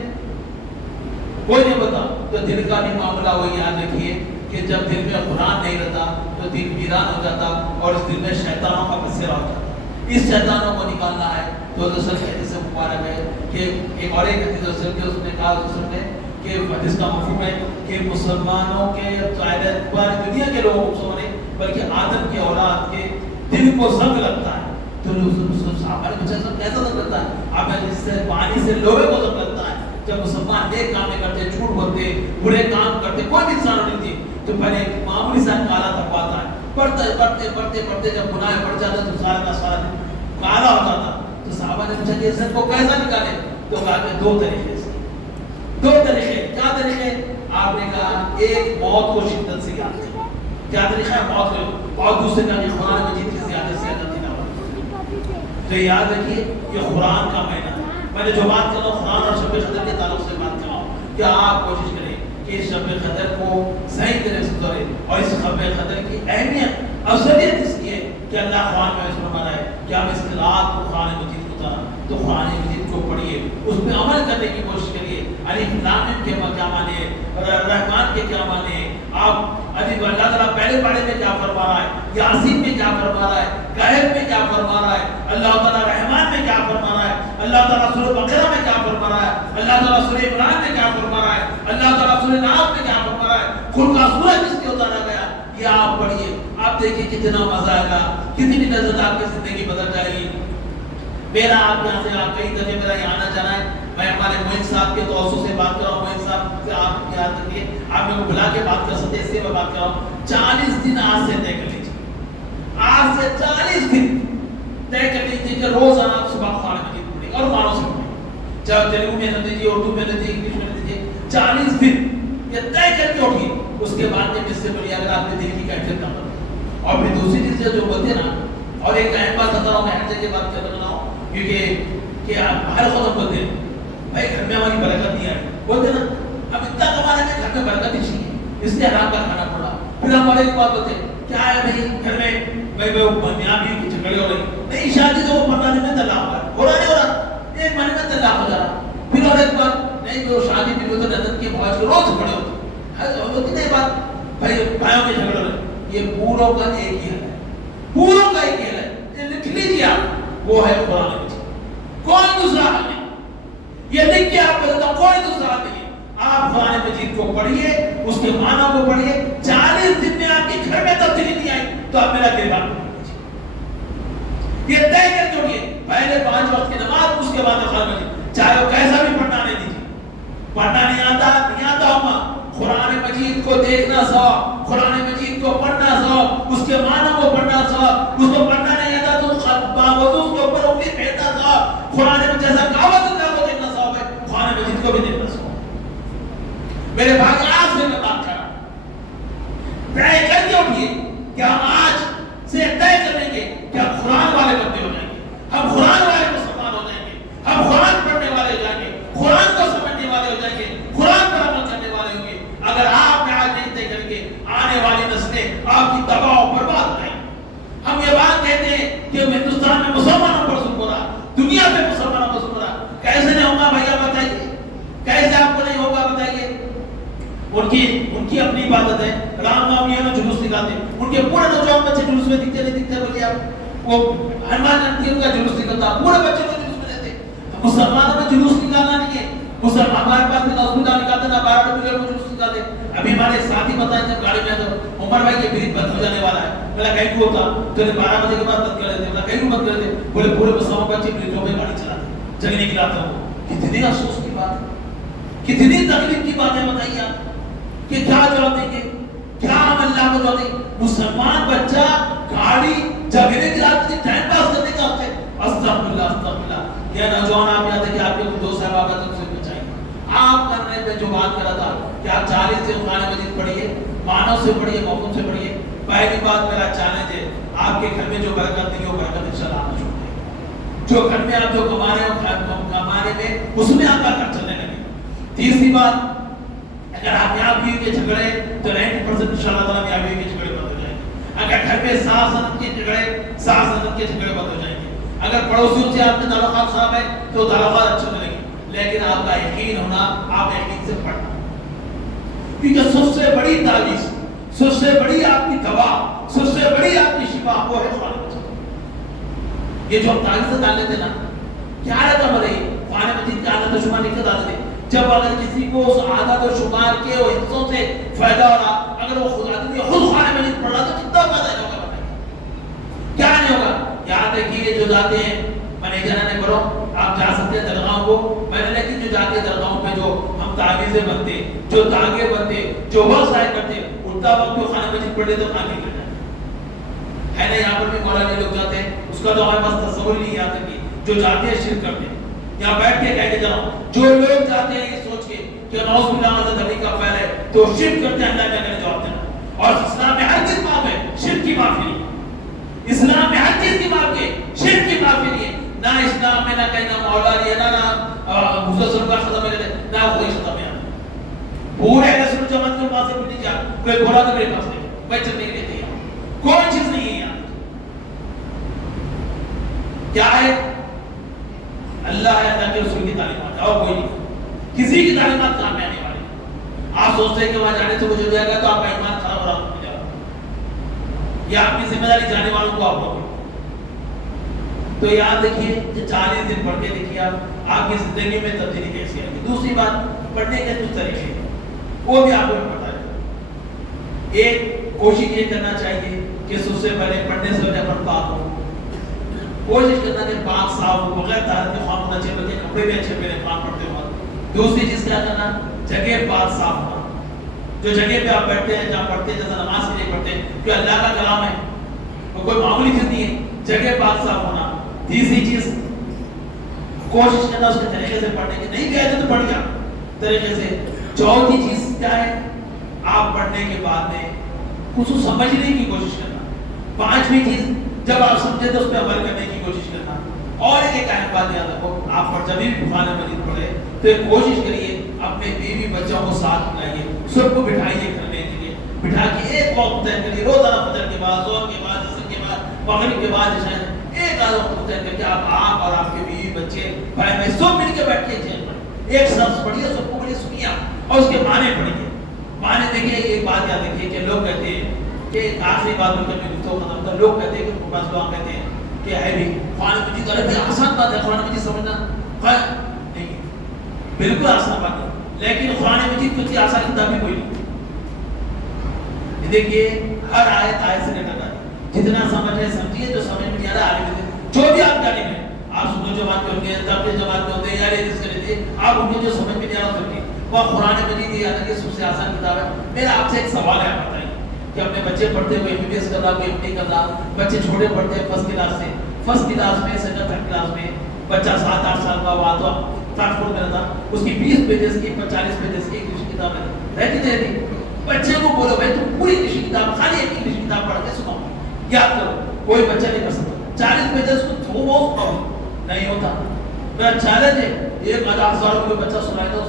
کوئی نہیں بتا. تو دل کا بھی معاملہ وہ یاد رکھیے کہ جب دل میں قرآن نہیں رہتا تو دل ویران ہو جاتا اور اس دل میں شیطانوں کا بسیرا ہو جاتا. اس شیطانوں کو نکالنا ہے تو رسول کے حدیث سے مبارک ہے کہ ایک اور ایک حدیث رسول کے اس نے کہا رسول نے کہ حدیث کا مفہوم ہے کہ مسلمانوں کے پوری دنیا کے لوگوں کو نہیں بلکہ آدم کی اولاد کے دل کو زنگ لگتا ہے. تو صحابہ نے پوچھا سب کیسا زنگ لگتا ہے؟ آپ جس سے پانی سے لوہے کو زنگ لگتا ہے. جب مسلمان نیک کام کرتے, جھوٹ بولتے, برے کام کرتے, کوئی بھی انسان نہیں تھی تو پہلے معمولی سا کالا تھپاتا ہے. پڑھتے جب گناہ پڑ جاتا تو سارا کا سارا کالا ہو جاتا. تو صحابہ نے پوچھا کہ اس کو کیسا نکالے؟ تو کہا کہ 2 طریقے سے. 2 طریقے. کیا طریقے؟ آپ نے کہا ایک موت کو شدت سے یاد کریں. کیا طریقہ ہے؟ موت کو. اور دوسرے کا کہ قرآن مجید کی زیادہ سے زیادہ تلاوت. تو یاد رکھیے یہ قرآن کا مہینہ ہے. میں نے جو بات کر رہا ہوں قرآن اور شب قدر کے تعلق سے بات کر رہا ہوں کہ آپ کوشش کریں کہ اس شب قدر کو صحیح طرح سے کریں. اور اس شب قدر کی اہمیت افضلیت اس کی ہے کہ اللہ قرآن میں اس فرمایا ہے کہ آپ اس قرآن کو قرآن مجید کو اتارا تو قرآن مجید کو پڑھیے, اس پہ عمل کرنے کی کوشش کریے. الف لام میم کے کیا معنی ہے, رحمان کے کیا معنی ہے, آپ الف اللہ تعالیٰ پہلے پارے میں کیا فرما رہا ہے, یاسین میں کیا فرما رہا ہے, کہف میں کیا فرما رہا ہے, اللہ تعالیٰ رحمان میں کیا فرما رہا ہے, اللہ تعالیٰ سورہ بقرہ میں کیا فرما رہا ہے, اللہ تعالیٰ سورہ عمران میں کیا فرما رہا ہے, اللہ تعالیٰ سورہ نعم میں کیا فرما رہا ہے, خود کا سورہ جس کے اتارا گیا. یہ آپ پڑھیے, آپ دیکھیں کتنا مزہ آئے گا, کتنی لذت آپ کی زندگی بدل جائے گی. میرا آپ یہاں سے آپ کئی دفعے میرا یہاں آنا جانا ہے. میں ہمارے معین صاحب کے توسط سے بات کر رہا ہوں. معین صاحب سے آپ یاد رکھیے, آپ میرے کو بلا کے بات کر سکتے, اس سے میں بات کر رہا ہوں. 40 دن آج سے طے کر لیجیے, آج سے 40 دن طے کر لیجیے کہ روزانہ آپ صبح قرآن مجید پڑھیں اور مانو سے پڑھیں, چاہے تیلگو میں نہ دیجیے, اردو میں نہ دیجیے, انگلش میں نہ دیجیے. 40 دن یہ طے کر کے اٹھیے. اس کے بعد میں اس سے بڑی اگر آپ نے دل کی کیفیت نہ کرو. اور پھر دوسری چیز جو بولتے نا, اور ایک اہم بات بتا رہا ہوں, میں ہر جگہ بات کر رہا ہوں کیونکہ کہ آپ باہر خود بولتے ہیں بھائی گھر میں ہماری برکت نہیں آئی, بولتے نا اب اتنا کمانے میں گھر میں برکت ہی چاہیے, اس لیے حرام کا کھانا پڑا. پھر ہم والے ایک بات بولتے ہیں کیا ہے بھائی گھر میں بھائی میاں بیوی کی جھگڑے ہو رہی, نہیں شادی تو وہ 15 دن میں طلاق ہو رہا نہیں ہو رہا, 1 مہینے میں طلاق ہو جا رہا. پھر اور ایک بات نہیں جو شادی بھی ہو تو نظر کی بہت روز جھگڑے ہوتے نہیں بات بھائی بھائیوں کے جھگڑے ہو رہے. یہ پوروں کا ایک ہی ہے, پوروں کا ایک ہی ہے. یہ لکھ لیجیے آپ, وہ ہے قرآن مجید, کوئی دوسرا حل نہیں. یہ لکھ کے آپ بتاتا کوئی دوسرا حل نہیں. آپ قرآن مجید کو پڑھیے, اس کے معنی کو پڑھیے. 40 دن میں آپ کے گھر میں تبدیلی نہیں آئی تو آپ میرا دل بات یہ طے کر چھوڑیے. پہلے 5 وقت کی نماز, اس کے بعد قرآن مجید, چاہے وہ کیسا بھی پڑھنا نہیں دیجیے. پڑھنا نہیں آتا ہوگا, قرآن مجید کو دیکھنا ثواب, قرآن مجید کو پڑھنا ثواب, اس کے معنی کو پڑھنا ثواب. اس کو پڑھنا نہیں آتا تو باوضو اس کے اوپر انگلی پھیرنا ثواب. قرآن میں جیسا کعبۃ اللہ کو دیکھنا ثواب ہے, قرآن مجید کو بھی دیکھنا ثواب. میرے بھائی آپ سے میں بات کر رہا ہوں, طے کر کے اٹھیے کہ ہم آج سے طے کر لیں گے کہ ہم قرآن والے بندے ہو جائیں گے, ہم قرآن والے مسلمان ہو جائیں گے, ہم قرآن پڑھنے والے ہو جائیں گے, قرآن کو سمجھنے والے ہو جائیں گے, قرآن پر عمل کرنے والے ہوں گے. اگر آپ نے آج نہیں طے کر کے آنے والی نسلیں آپ کی تباہ و برباد ہو جائیں. ہم یہ بات کہتے ہیں کہ ہندوستان میں مسلمانوں پر ظلم ہو رہا, دنیا میں مسلمانوں پر ظلم ہو رہا. کیسے نہیں ہوگا بھیا بتائیے, کیسے آپ کو نہیں ہوگا بتائیے. ان کی اپنی عبادت ہے, رام نومی میں جلوس نکالتے ہیں, ان کے پورے نوجوان بچے جلوس میں دکھتے نہیں دکھتے, بولیے آپ وہ ہنومان جینتی کا جلوس نکلتا, پورے بچے کو جلوس میں دیتے. مسلمانوں میں جلوس نکالنا نہیں ہے, مسلمان ہمارے پاس میں ہاسپٹل نکالتے نا 12 روپے میں جلوس نکالتے. ابھی ہمارے ساتھی بتائیں جب گاڑی میں تو عمر بھائی یہ بریج بند ہو جانے والا ہے, بولا کہیں کو ہوتا تو 12 بجے کے بعد بند کر دیتے, بولا کہیں بند کر دیتے, بولے پورے مسلمان بچے بریجوں میں گاڑی چلاتے, جگنے کی رات ہو. کتنی افسوس کی بات ہے, کتنی تکلیف کی بات ہے, بتائیے آپ کہ کیا جواب دیں گے, کیا ہم اللہ کو جواب دیں گے. مسلمان بچہ گاڑی جگنے کی رات ٹائم پاس کرنے کا جو بات کرا تھا کہ آپ 40 سے قرآن مجید پڑھیے، معنوں سے پڑھیے، مفہوم سے پڑھیے. پہلی بات میرا چیلنج ہے، آپ کے گھر میں جو برکت نہیں ہو برکت انشاءاللہ آنا شروع ہوگی. جو گھر میں آپ جو کما رہے ہو کمانے میں اس میں آپ کا گھر چلنے لگے. تیسری بات، اگر آپ یہاں بھی کے جھگڑے تو 90% انشاءاللہ تعالیٰ یہاں بھی کے جھگڑے بند ہو جائیں گے. اگر گھر میں ساس نند کے جھگڑے بند ہو جائیں گے. اگر پڑوسیوں سے آپ کے تعلقات خراب ہے تو تعلقات اچھے ملیں گے. لیکن آپ کا یقین ہونا، آپ یقین سے پڑھنا، کیونکہ سب سے بڑی تعویذ، سب سے بڑی آپ کی دوا، سب سے بڑی آپ کی شفا وہ ہے قرآن مجید. یہ جو ہم تعویذ ڈال لیتے نا، کیا رہتا ہمارے قرآن مجید کا عادت و شمار لکھ کے ڈالتے تھے. جب اگر کسی کو اس عادت و شمار کے حصوں سے فائدہ ہو رہا، اگر وہ خود قرآن مجید پڑھ رہا تو کتنا فائدہ ہوگا؟ کیا نہیں ہوگا؟ یاد رکھیے جو جاتے ہیں، میں نہیں جانا نہیں کرو، آپ جا سکتے ہیں درگاہوں کو، میں نے لیکن جو جاتے ہیں درگاہوں پہ جو ہم تعویذیں بنتے، جو داغے بنتے، جو وقت ضائع کرتے، الٹا وقت کو قرآن مجید پڑھ لے تو قرآن نکل جائے. ہے نا یہاں پر بھی مولانا لوگ جاتے ہیں، اس کا تو ہمارے پاس تصور نہیں یاد رکھیے. جو جاتے ہیں شرک کرتے ہیں. یہاں بیٹھ کے کہہ کے جاؤ، جو لوگ جاتے ہیں یہ سوچ کے کہ نعوذ باللہ حضرت علی کا فعل ہے تو شرک کرتے ہیں، اللہ کا جواب دینا. اور اسلام میں ہر چیز معاف ہے، شرک کی معافی نہیں. اسلام میں ہر چیز کی معاف ہے، شرک کی معافی نہیں ہے. نہ اسلام میں نہ کہیں نہ مولا علی ہے، نہ حضور صلی اللہ علیہ وسلم ہے، نہ کوئی ختم ہے. پورے رسول جماعت کے پاس سے جا کوئی بولا تو میرے پاس نہیں، میں چلنے کے لیے تیار. کوئی چیز نہیں ہے یہاں. کیا ہے؟ اللہ ہے، اللہ کے رسول کی تعلیمات ہے، اور کوئی نہیں. کسی کی تعلیمات کام میں آنے والی. آپ سوچتے ہیں کہ وہاں جانے سے مجھے جائے گا تو آپ کا ایمان خراب ہو رہا ہو جائے گا. یہ آپ کی ذمہ داری جانے والوں کو آپ ہوگی. تو یاد رکھیے کہ 40 دن پڑھ کے دیکھیے آپ کی زندگی میں تبدیلی کیسی آئے گی. دوسری بات، پڑھنے کے کچھ طریقے وہ بھی آپ کو پتہ ہے. ایک کوشش یہ کرنا چاہیے کہ سب سے پہلے پڑھنے سے پہلے اپن پاک ہو. کوشش کرنا کہ پاک صاف ہو، بغیر طہارت کے خواب ہونا چاہیے، بلکہ کپڑے بھی اچھے پہنے قرآن پڑھتے ہو. دوسری چیز کیا کرنا، جگہ پاک صاف ہونا. جو جگہ پہ آپ بیٹھتے ہیں، جہاں پڑھتے ہیں، جیسا نماز کے لیے پڑھتے ہیں، کہ اللہ کا کلام ہے، وہ کوئی معمولی چیز نہیں ہے. جگہ پاک صاف ہونا. تیسری چیز، کوشش کرنا اس کے طریقے سے پڑھنے کی. نہیں بھی آئے تو پڑھ گیا طریقے سے. چوتھی چیز کیا ہے، آپ پڑھنے کے بعد میں کچھ سمجھنے کی کوشش کرنا. پانچویں چیز، جب آپ سمجھے تو اس پہ عمل کرنے کی کوشش کرنا. اور ایک اہم بات یاد رکھو، آپ پر جب بھی قرآن مجید پڑھے تو ایک کوشش کریے اپنے بیوی بچوں کو ساتھ لائیے، سب کو بٹھائیے گھر میں کے لیے، بٹھا کے ایک وقت طے کریے روزانہ، فجر کے بعد، ظہر کے بعد، عصر کے بعد، مغرب کے بعد، عشاء ایک آدھ وقت طے کر کے آپ اور آپ کے بیوی بچے بھائی بھائی سب مل کے بیٹھ کے جیل پڑھیں. ایک لفظ پڑھیے، سب کو بڑی سنیے اور اس کے معنی پڑھیے. معنی دیکھیے. ایک بات یاد رکھیے کہ لوگ کہتے ہیں کہ آخری بات میں گفتگو ختم ہوتا ہے، لوگ کہتے ہیں کہ بعض لوگ کہتے ہیں کہ ہے بھی قرآن مجید ارے بھائی آسان بات ہے قرآن مجید سمجھنا. نہیں، بالکل آسان بات ہے، لیکن قرآن مجید کچھ آسان کتاب بھی کوئی نہیں. دیکھیے ہر آیت سے لے کر جتنا سمجھ ہے سمجھیے، جو سمجھ میں نہیں آ رہا عالم جو بھی آپ جانے میں، آپ سنو جماعت میں ہوتے ہیں، تبلیغ جماعت میں ہوتے ہیں، یا جس کرتے ہیں، آپ ان کو جو سمجھ میں نہیں آ رہا سمجھیے. وہ قرآن مجید یہ یاد ہے کہ سب سے آسان کتاب ہے. میرا آپ سے ایک سوال ہے، آپ بتائیے کہ اپنے بچے پڑھتے ہوئے MBBS کر رہا، کوئی MD کر رہا، بچے چھوٹے پڑھتے ہیں فرسٹ کلاس سے، فرسٹ کلاس میں، سیکنڈ تھرڈ کلاس میں، بچہ 7-8 سال کا ہوا تو ٹرانسپورٹ میں رہتا، اس کی 20 پیجز کی 40 پیجز کی انگلش کی کتاب رہتی رہتی. بچے کو بولو بھائی تم پوری انگلش کی کتاب، خالی ایک انگلش کی کتاب پڑھ کے سناؤ، یاد کرو. کوئی بچہ نہیں کر سکتا. 40 پیجز کو تھو بہت نہیں ہوتا. میرا چیلنج ہے، ایک 1000 کو بچہ سنائے تو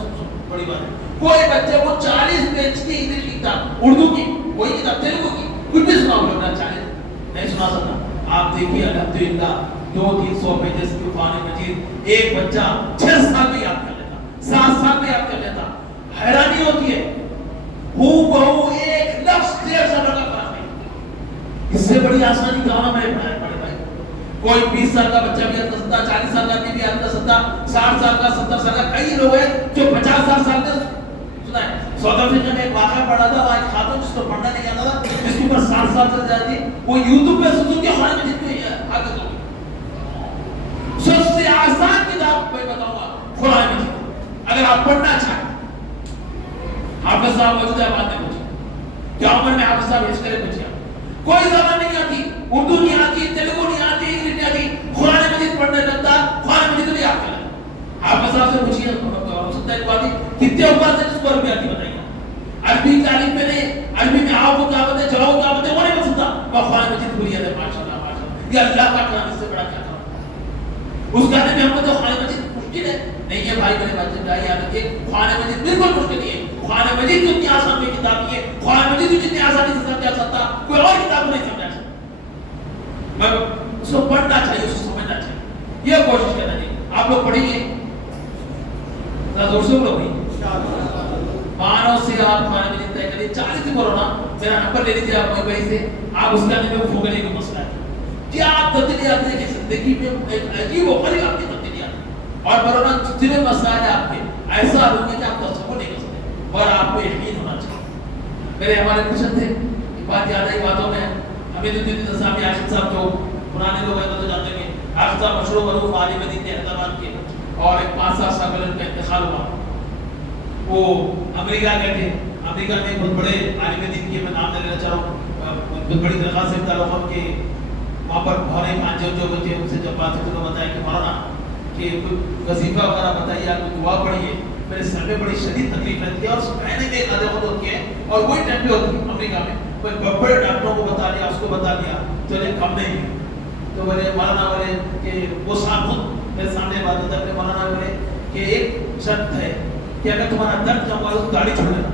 بڑی بات ہے. کوئی بچے کو 40 پیج کی انگلش کی کتاب، اردو کی کوئی کتاب، تیلگو کی کچھ بھی سناؤ گے، میرا چیلنج نہیں سنا سکتا. آپ دیکھیے الحمدللہ 200-300 پیجز کی قرآن مجید ایک بچہ 6 سال میں یاد کر لیتا، 7 سال میں یاد کر لیتا. حیرانی ہوتی ہے، ہو بہو ایک لفظ 1.5 سال کا فرق نہیں. اس سے بڑی آسانی کہاں میں پڑھائے بڑے بھائی. کوئی 20 سال کا بچہ بھی یاد کر سکتا، 40 سال کا بھی یاد کر سکتا، 60 سال کا، 70 سال کا. کئی لوگ ہیں جو 50 سال سے سنا ہے. ساؤتھ افریقہ میں ایک واقعہ پڑھا تھا، وہاں ایک خاتون جس کو پڑھنا نہیں آتا تھا، جس کی عمر 60 سال سے زیادہ تھی، وہ یوٹیوب پہ سن کے قرآن مجید کی عادت ہو گئی. سب سے آسان کتاب میں بتاؤں گا قرآن مجید. اگر آپ پڑھنا چاہیں، حافظ صاحب موجود ہے، بات نہیں پوچھیں کیا عمر میں حافظ صاحب اس کرے پوچھیں. کوئی زبان نہیں آتی، اردو نہیں آتی، تیلگو نہیں آتی، انگلش نہیں آتی، قرآن مجید پڑھنے لگتا، قرآن مجید بھی یاد کرنا. حافظ صاحب سے پوچھیے، کتنے اوقات سے عربی تعلیم میں نہیں، عربی میں آؤ کو کیا بتے جاؤ کیا بتے وہ نہیں بستا، وہ قرآن مجید بھولی ہے ماشاءاللہ ماشاءاللہ، یہ اللہ کا کلام، اس سے بڑا کیا کلام؟ اس کہنے میں ہم کو تو قرآن مجید مشکل ہے نہیں ہے بھائی، میرے بچے بھائی یاد رکھیے قرآن مجید بالکل مشکل نہیں ہے، قرآن مجید تو اتنی آسان کی کتاب نہیں ہے، قرآن مجید تو جتنی آسانی سے سمجھا سکتا کوئی اور کتاب نہیں سمجھا سکتا، مگر اس کو پڑھنا چاہیے، اس کو سمجھنا چاہیے، یہ کوشش کرنا چاہیے۔ آپ لوگ پڑھیں گے زور سے بولو بھائی، مانو سے آپ قرآن مجید طے کریے، 40 سے بولو نا، میرا نمبر لے لیجیے آپ بھائی سے، آپ اس کا نمبر پھوگنے کا مسئلہ ہے کیا آپ تبدیلی آتی ہے کہ زندگی میں ایک عجیب و غریب آپ کی تبدیلی آتی ہے، اور بولو نا جتنے مسائل ہیں آپ کے ایسا ہوں گے کہ آپ تصور نہیں کر سکتے، اور آپ کو یقین ہونا چاہیے۔ میرے ہمارے پوچھن تھے بات یاد آئی باتوں میں، ہمیں جو دن نظامی عاشق صاحب جو پرانے لوگ ہیں تو جانتے ہیں، عاشق صاحب مشہور معروف عالم دین کے احترام کے، اور ایک 5 سال قبل کا انتقال ہوا، وہ امریکہ گئے تھے، امریکہ میں بہت بڑے عالم دین کے میں نام لینا چاہ رہا ہوں، بہت بڑی درخواست سے تعلق کے وہاں پر بھورے پانچے جو بچے ان سے جب بات ہوئی تو بتایا کہ مولانا کہ وظیفہ وغیرہ بتائیے، آپ کو دعا پڑھیے، میرے سر میں بڑی شدید تکلیف رہتی ہے، اور میں نے دیکھا دیکھا تو ہوتی ہے، اور وہی ٹائم پہ ہوتی ہے امریکہ میں، کوئی بڑے ڈاکٹروں کو بتا دیا، اس کو بتا دیا تو یہ کم نہیں ہے، تو بولے مولانا بولے کہ وہ صاحب خود میرے سامنے بات ہوتا ہے، مولانا بولے کہ ایک شرط ہے کہ اگر تمہارا درد کم ہوا تو گاڑی چھوڑ لینا،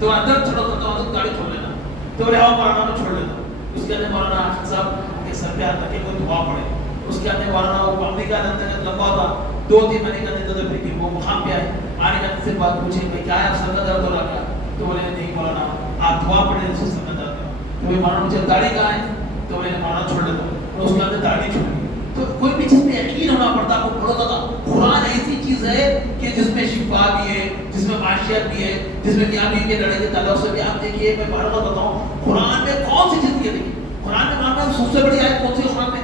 تمہارا درد چھوڑو تو گاڑی چھوڑ لینا، تو بولے ہاں مولانا میں چھوڑ لیتا ہوں۔ اس کے اندر مولانا عاشق صاحب کے سر پہ ہاتھ رکھے کوئی دعا پڑے، اس کے اندر مولانا وہ امریکہ اندر لمبا تھا 2-3 مہینے کا دیتا تھا، پھر وہ مقام پہ آئے، آنے کا سے بات پوچھے بھائی کیا ہے آپ سر کا درد ہو رہا کیا، تو بولے نہیں مولانا آپ دعا پڑھیں اس سے سر کا درد ہے، تو بھائی مولانا مجھے داڑھی کہاں ہے، تو میں نے مولانا چھوڑ لیتا ہوں، اس کے اندر داڑھی چھوڑ دی، تو کوئی بھی چیز میں یقین ہونا پڑتا، آپ کو پڑھتا تھا قرآن ایسی چیز ہے کہ جس میں شفا بھی ہے، جس میں معاشیت بھی ہے، جس میں میاں بیوی کے لڑائی کے تعلق سے بھی آپ دیکھیے، میں بار بار بتاؤں قرآن میں کون سی چیز کی ہے، دیکھیے قرآن میں معاملہ سب سے بڑی آیت کون سی ہے قرآن میں؟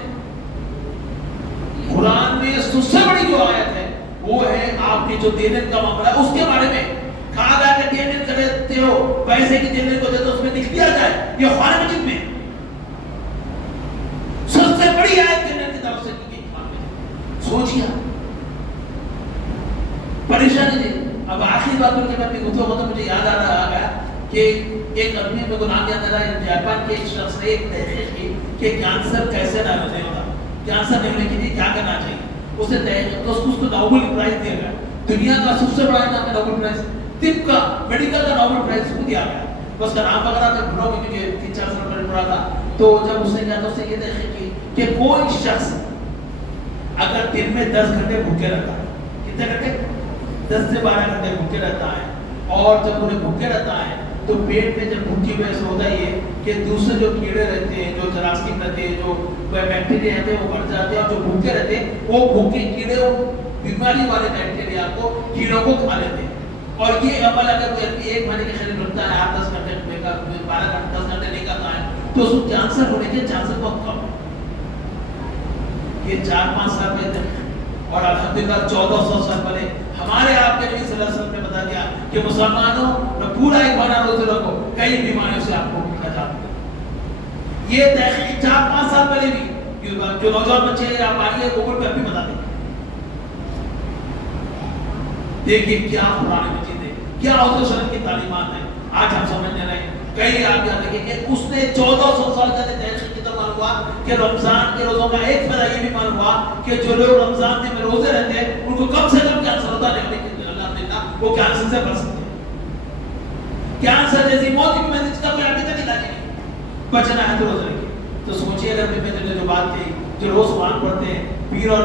قرآن میں سب سے بڑی جو آیت ہے وہ ہے آپ کے جو دینے کا معاملہ ہے اس کے بارے میں، کہا گیا کہ دینے کرتے ہو پیسے کی دینے کو دیتے اس میں لکھ دیا جائے، یہ قرآن مجید میں سب سے بڑی آیت دینے کی طرف سے کی گئی قرآن میں، سوچیے پریشانی تھی۔ اب آخری بات کے میں اپنی گفتگو تو مجھے یاد آ رہا گیا کہ ایک آدمی میں کو نام یاد آ رہا ہے، جاپان کے ایک شخص نے ایک تحقیق کی کہ کینسر کیسے نہ ہوتا، کینسر نہیں ہونے کے لیے کیا کرنا چاہیے، اس نے تحقیق تو اس کو نوبل پرائز دیا گیا، دنیا کا سب سے بڑا نام ہے نوبل پرائز، طب کا میڈیکل کا نوبل پرائز اس کو دیا گیا، اس کا نام وغیرہ میں بھولوں گی کیونکہ 3-4 سال پہلے پڑھا تھا، تو جب اس نے کیا تو اس نے یہ تحقیق کی کہ کوئی شخص اگر دن میں 10 گھنٹے بھوکے رہتا ہے، کتنے گھنٹے؟ 10 سے 12 گھنٹے بھوکے رہتا ہے، اور جب انہیں بھوکے رہتا ہے تو پیٹ میں جب بھوکی وجہ سے ہوتا ہی ہے کہ دوسرے جو کیڑے رہتے ہیں، جو جراثیم رہتے ہیں، جو بیکٹیریا رہتے ہیں وہ بڑھ جاتے ہیں، اور جو بھوکے رہتے ہیں وہ بھوکے کیڑے بیماری والے بیکٹیریا کو کیڑوں کو کھا لیتے ہیں، اور یہ عمل اگر کوئی 1 مہینے کے قریب رکھتا ہے، 8-10 گھنٹے 12 گھنٹے 10 گھنٹے نہیں کرتا ہے تو اس کو کینسر ہونے کے چانسز بہت کم ہے۔ یہ 4-5 سال پہلے، اور الحمدللہ 1400 سال پہلے ہمارے آپ کے نبی صلی اللہ علیہ وسلم نے بتا دیا کہ مسلمانوں پورا 1 مہینہ روزے رکھو، کئی بیماریوں سے آپ کو نجات ملے۔ یہ تحقیق 4-5 سال پہلے بھی جو نوجوان بچے ہیں آپ آئیے گوگل پہ بھی بتا دیں، دیکھیے کیا قرآن مجید ہے، کیا حضور صلی اللہ علیہ وسلم کی تعلیمات ہیں، آج ہم سمجھنے رہے ہیں۔ کئی آپ یاد رکھیں کہ اس نے 1400 سال کا تحقیق کی تو معلوم ہوا کہ رمضان کے روزوں کا ایک فائدہ یہ بھی معلوم ہوا کہ جو لوگ رمضان میں روزے رہتے ہیں ان کو کم سے کم کینسر ہوتا نہیں، وہ کینسر سے بچ سکتے ہیں، کینسر جیسی موت کی بیماری جس کا کوئی ابھی تک علاج نہیں، بچنا ہے تو روزے رکھیے۔ تو سوچیے اگر نبی نے جو بات کہی، جو روز قرآن پڑھتے ہیں، پیر اور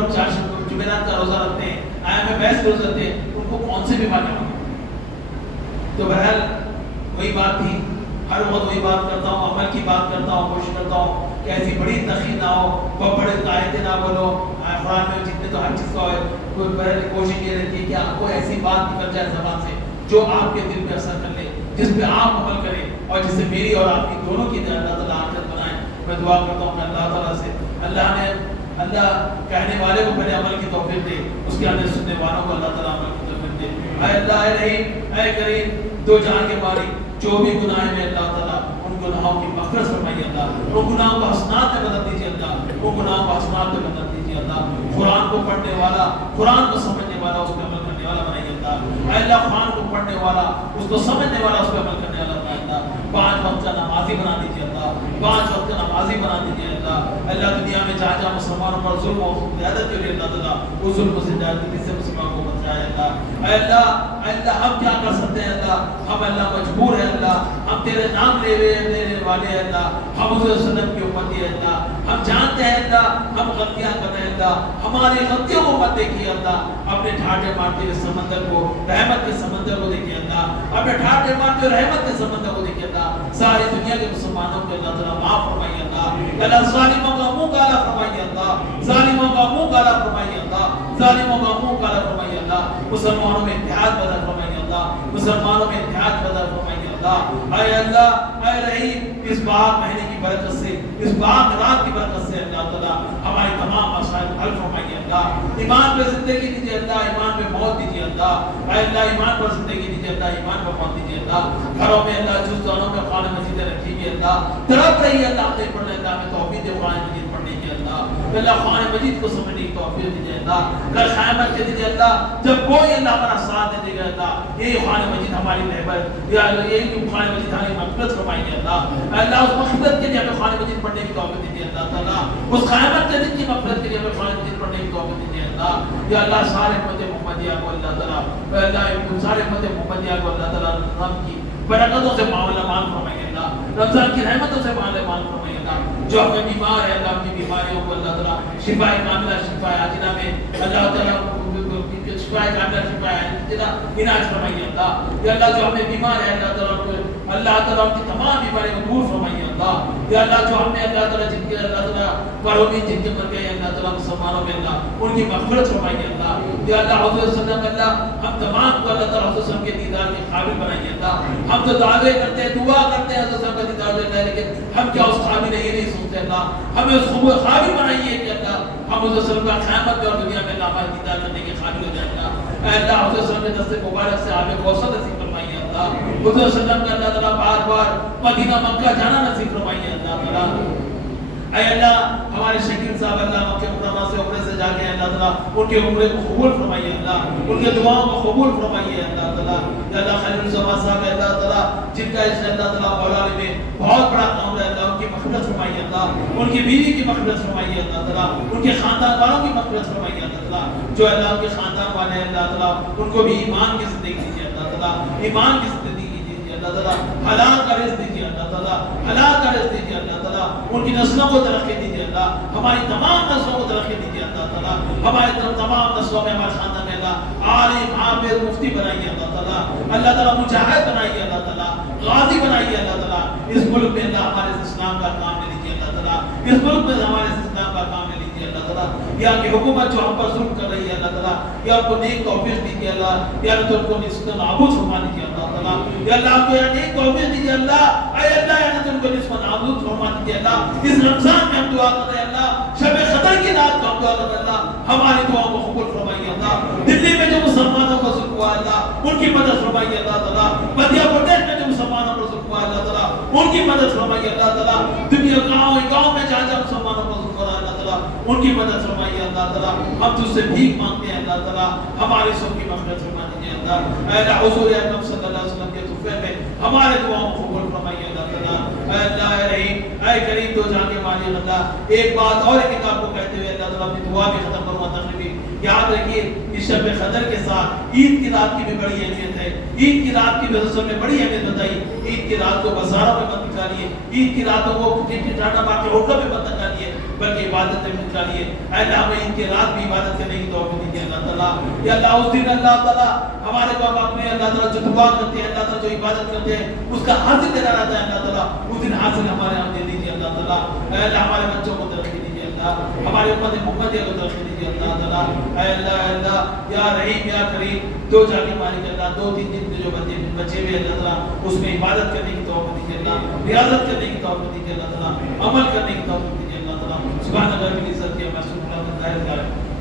جمعرات کا روزہ رکھتے ہیں، میں بحث روزہ رکھتے ہیں، ان کو کون سی بیماریاں ہوتی؟ تو بہرحال وہی بات تھی، ہر وقت وہی بات کرتا ہوں، عمل کی بات کرتا ہوں، کوشش کرتا ہوں کہ ایسی بڑی تخیر نہ ہو، بڑے آیتیں نہ بولو، قرآن میں جتنے تو ہر چیز کا ہے، کوشش یہ رہتی ہے کہ آپ کو ایسی بات نکل جائے زبان سے جو آپ کے دل پہ اثر کر لے، جس پہ آپ عمل کریں، اور جس سے میری اور آپ کی دونوں کی اللہ تعالیٰ آخرت بنائیں۔ میں دعا کرتا ہوں کہ اللہ تعالیٰ سے اللہ کہنے والے کو پہلے عمل کی توفیق دے، اس کے اندر سننے والوں کو اللہ تعالیٰ عمل کی توفیق دے۔ اے اللہ، اے رحیم، اے کریم، دو جہان کے مالک، جو بھی گناہ میں اللہ تعالیٰ ان گناہوں کی مغفرت فرمائیے اللہ، ان گناہوں کو حسنات میں بدل دیجیے اللہ، ان گناہوں کو حسنات میں بدل دیجیے اللہ، قرآن کو پڑھنے والا، قرآن کو سمجھنے والا، اس پہ عمل کرنے والا بنائیے اللہ۔ اے اللہ، قرآن کو پڑھنے پڑھنے والا، اس کو سمجھنے والا، اس پہ عمل کرنے والا بنا اللہ۔ 5 وقت کا نمازی بنا دیجیے اللہ، 5 وقت کا نمازی بنا دیجیے اللہ۔ اللہ دنیا میں جہاں جہاں مسلمانوں پر ظلم و زیادت کے لیے اللہ تعالیٰ اس ظلم سے زیادتی سے مسلمانوں کو بچائے اللہ۔ اے اللہ ہم کیا کر سکتے ہیں اللہ، ہم اللہ مجبور ہے اللہ، ہم تیرے نام لینے والے ہیں اللہ، ہم حضور صلی اللہ علیہ وسلم کی امتی ہے اللہ، ہم جانتے ہیں اللہ ہم غلطیاں کر رہے ہیں اللہ، ہماری غلطیوں کو مت دیکھیے اللہ، اپنے ٹھاٹے مارتے ہوئے سمندر کو، رحمت کے سمندر کو دیکھیے اللہ، اپنے ٹھاٹے مارتے ہوئے رحمت کے سمندر کو دیکھیے اللہ، ساری دنیا کے مسلمانوں کو اللہ تعالیٰ معاف فرمائیے اللہ، اللہ ظالموں کا منہ کالا فرمائیے اللہ، ظالموں کا منہ کالا فرمائیے اللہ، ظالموں کا منہ کالا فرمائیے اللہ، مسلمانوں میں اتحاد پیدا فرمائیے اللہ، مسلمانوں میں اتحاد پیدا فرمائیے اللہ۔ اے اللہ اے رحیم، اس باغ مہینے کی برکت سے، اس باغ رات کی برکت سے اللہ تعالیٰ ہماری تمام مسائل حل فرمائیے اللہ، ایمان پہ زندگی دیجیے اللہ، ایمان پہ موت دیجیے اللہ، اے اللہ ایمان پر زندگی دیجیے اللہ، ایمان پر موت دیجیے اللہ، گھروں میں اللہ جزدانوں میں قرآن مجید رکھیے اللہ، تڑپ رہی ہے اللہ ہمیں پڑھنے اللہ ہمیں توفیق دے قرآن مجید پڑھنے کی اللہ، اللہ قرآن مجید کو سمجھنے کی توفیق دیجیے اللہ، کل قیامت کے دیجیے اللہ، جب کوئی اللہ ہمارا ساتھ دے گا اللہ، یہی قرآن مجید ہماری رہبر یا یہی قرآن مجید ہماری مغفرت فرمائیے اللہ، اللہ اس مغفرت کے لیے ہمیں قرآن مجید پڑھنے کی توفیق دیجیے اللہ تعالیٰ، اس قیامت کے دن کی مغفرت کے لیے ہمیں قرآن مجید پڑھنے کی توفیق دیجیے اللہ، یا اللہ سارے امت محمدیہ کو اللہ تعالیٰ، اللہ سارے امت محمدیہ کو اللہ تعالیٰ رحم کی برکتوں سے معاملہ مان فرمائیے اللہ، رمضان کی رحمتوں سے معاملہ مان فرمائیے اللہ، جو ہمیں بیمار ہے اللہ اپنی بیماریوں کو اللہ تعالیٰ شفا کاملہ شفا عاجلہ میں اللہ تعالیٰ شفا کاملہ شفا عاجلہ علاج فرمائیے اللہ، یا اللہ جو ہمیں بیمار ہے اللہ تعالیٰ ان کی تمام بیماریوں کو دور فرمائیے اللہ، یا اللہ جو ہم نے اللہ تعالیٰ جن کے اللہ تعالیٰ پڑھو بھی جن کے مر گئے اللہ تعالیٰ مسلمانوں میں اللہ ان کی مغفرت فرمائیے اللہ، یا اللہ حضور صلی اللہ علیہ وسلم اللہ ہم تمام کو اللہ تعالیٰ حضور صلی اللہ علیہ وسلم کے دیدار کے قابل بنائیے اللہ، ہم تو دعوے کرتے ہیں دعا کرتے ہیں حضور صلی اللہ علیہ وسلم کا دیدار لینا ہے، لیکن ہم کیا اس قابل ہے یہ نہیں سوچتے اللہ، ہمیں اس قابل بنائیے کہ اللہ ہم حضور صلی اللہ علیہ وسلم کا قیامت میں اور دنیا میں اللہ ہمارا دیدار کرنے کے قابل ہو جائے اللہ، اے اللہ حضور صلی اللہ علیہ وسلم کے دست مبارک سے آپ کو کوثر نصیب فرمائیے اللہ، حضور صلی اللہ علیہ وسلم کا اللہ تعالیٰ بار بار مدینہ مکہ جانا نصیب فرمائیے اللہ تعالیٰ، اے اللہ ہمارے شکیل صاحب اللہ مکہ مکرمہ سے عمرے سے جا کے اللہ تعالیٰ ان کے عمرے کو قبول فرمائیے اللہ، ان کے دعاؤں کو قبول فرمائیے اللہ تعالیٰ، یا اللہ خلیل الزمان صاحب اللہ تعالیٰ جن کا اس اللہ تعالیٰ مولانا میں بہت بڑا کام ہے اللہ، ان کی مغفرت فرمائیے اللہ، ان کی بیوی کی مغفرت فرمائیے اللہ تعالیٰ، ان کے خاندان والوں کی مغفرت فرمائیے اللہ تعالیٰ، جو اللہ ان کے خاندان والے ہیں اللہ تعالیٰ ان کو بھی ایمان کی زندگی دیجیے اللہ تعالیٰ، ایمان کی زندگی دیجیے اللہ تعالیٰ، حلال کا رزق دیجیے اللہ تعالیٰ، حلال کا رزق دیجیے اللہ تعالیٰ، ان کی نسلوں کو ترقی دیجیے اللہ، ہماری تمام نسلوں کو ترقی دیجیے اللہ تعالیٰ، ہمارے تمام نسلوں میں ہمارے خاندان میں اللہ عالم حافظ مفتی بنائیے اللہ تعالیٰ، اللہ تعالیٰ مجاہد بنائیے اللہ تعالیٰ، غازی بنائیے اللہ تعالیٰ، اس ملک میں اللہ ہمارے اسلام کا کام لے لیجیے اللہ تعالیٰ، اس ملک میں ہمارے اسلام کا کام لے لیجیے اللہ تعالیٰ، یا کہ حکومت جو ہم پر ظلم کر رہی ہے اللہ تعالیٰ، یا ان کو نیک توفیق دیجیے اللہ، یا تو ان کو نصف نابود فرما دیجیے اللہ تعالیٰ، یا اللہ آپ کو یا نیک توفیق دیجیے اللہ، اے اللہ یا تو ان کو نصف نابود فرما دیجیے اللہ، اس رمضان میں ہم دعا کر رہے ہیں اللہ، شب قدر کی رات کو ہم دعا کر رہے ہیں اللہ، ہماری دعاؤں کو قبول فرمائیے اللہ، دلی میں جو مسلمانوں کو ظلم ہوا اللہ ان کی مدد فرمائیے اللہ تعالیٰ، مدھیہ پردیش میں جو مسلمانوں کو ظلم ہوا اللہ تعالیٰ ان کی مدد فرمائیے اللہ تعالیٰ، دنیا گاؤں میں جہاں جہاں مسلمانوں کو ظلم ہوا اللہ تعالیٰ ان کی مدد فرمائیے اللہ تعالیٰ، ہم تجھ سے بھیک مانگتے ہیں اللہ تعالیٰ، ہماری سب کی مغفرت فرما دیجیے اللہ، اے اللہ حضور اکرم صلی اللہ علیہ وسلم کے تحفے میں ہمارے دعاؤں کو قبول فرمائیے اللہ تعالیٰ، اے اللہ اے رحیم اے کریم تو جان کے مالک اللہ، ایک بات اور کتاب کو کہتے ہوئے اللہ تعالیٰ اپنی دعا بھی ختم کروا تقریبی یاد رکھیے اس شب قدر کے ساتھ عید کی رات کی بھی بڑی اہمیت ہے، عید کی رات کی رسول میں بڑی اہمیت بتائی، عید کی رات کو بازاروں میں مت نکالیے، عید کی راتوں کو ٹاٹا مار کے ہوٹلوں میں مت نکالیے بلکہ عبادت میں نکالیے، اے اللہ ہمیں عید کی رات بھی عبادت کرنے کی توفیق دیجیے اللہ تعالیٰ، یا اللہ اس دن اللہ تعالیٰ ہمارے کو اپنے اللہ تعالیٰ جو دعا کرتے ہیں اللہ تعالیٰ جو عبادت کرتے ہیں اس کا حاصل دینا رہتا ہے اللہ تعالیٰ، اس دن حاصل ہمارے یہاں دے دیجیے اللہ تعالیٰ، اے اللہ ہمارے بچوں کو ترقی دیجیے اللہ، ہمارے امت محمدیہ کو ترقی دیجیے اللہ تعالیٰ، اے اللہ یا رحیم یا کریم دو جا کے مالک اللہ، 2-3 دن کے جو بچے ہوئے اللہ تعالیٰ اس میں عبادت کرنے کی توفیق دیجیے اللہ، ریاضت کرنے کی توفیق دیجیے اللہ تعالیٰ، عمل کرنے کی توفیق دیجیے اللہ تعالیٰ، سبحان اللہ کی عزت کی ہمیں سبحان اللہ